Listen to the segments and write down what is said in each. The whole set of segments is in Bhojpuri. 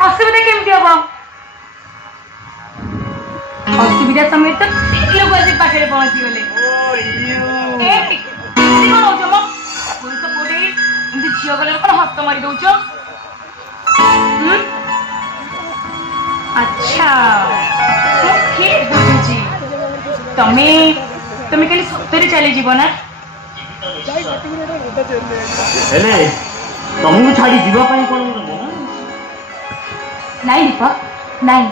असुविधा केमती हम असुविधा समय तो ठीक लोग आसी पाखे पहुंची गले झील गले हाथ मारी दौच अच्छा ठीक बुझी तुम्हें तुम्हें खाली सतरे चली जीव ना तुमको छाड़ी जीवाई कौन नाई दीपक नाई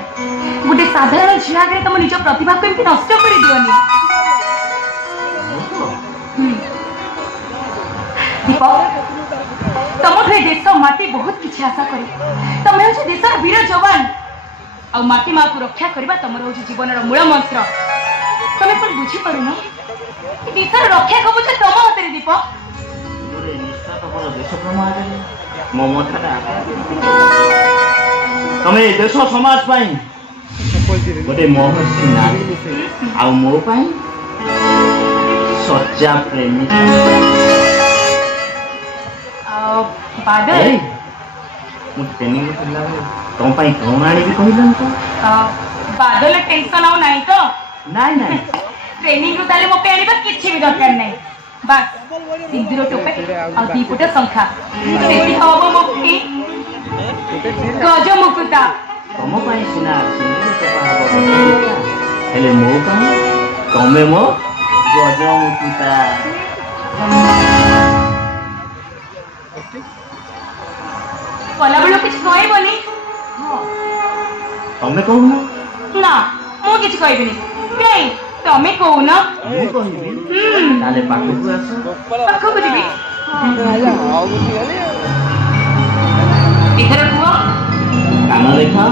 गोटे साधारण झील आगे तुम निज प्रतिभा को एमती नष्ट कर दिवनी दीपक तुम देश माटी बहुत किसी आशा कर तुम हूँ देशर वीर जवान आ माटी माँ को रक्षा करवा तुम हूँ जीवन मूल मंत्र तुम कौन बुझीपार न देशर रक्षा कवच तुम हाथ में दीपक तुम्हें देश समाज गोटे महर्षि नारी आ मो सच्चा प्रेमी बादल ट्रेनिंग तुम कौन आनी कहलन तो बादल टेंशन आउ नहीं तो नाई नाई ट्रेनिंग ताले मो पे आनिबा किछि भी दरकार नहीं बस सिंदूर टोपे आ दीपट संख्या सेठी हबो मुक्ति गज मुकुता तुम सिना सिंदूर टोपा हबो हेले मो तमे मो गज मुकुता कला बेलो किछ कहबनी तमे कहू ना मो किछ कहबिनी नहीं तमे कहू ना मु कहबी ताले पाखु आस पाखु जीवी इधर कुआ कान देखा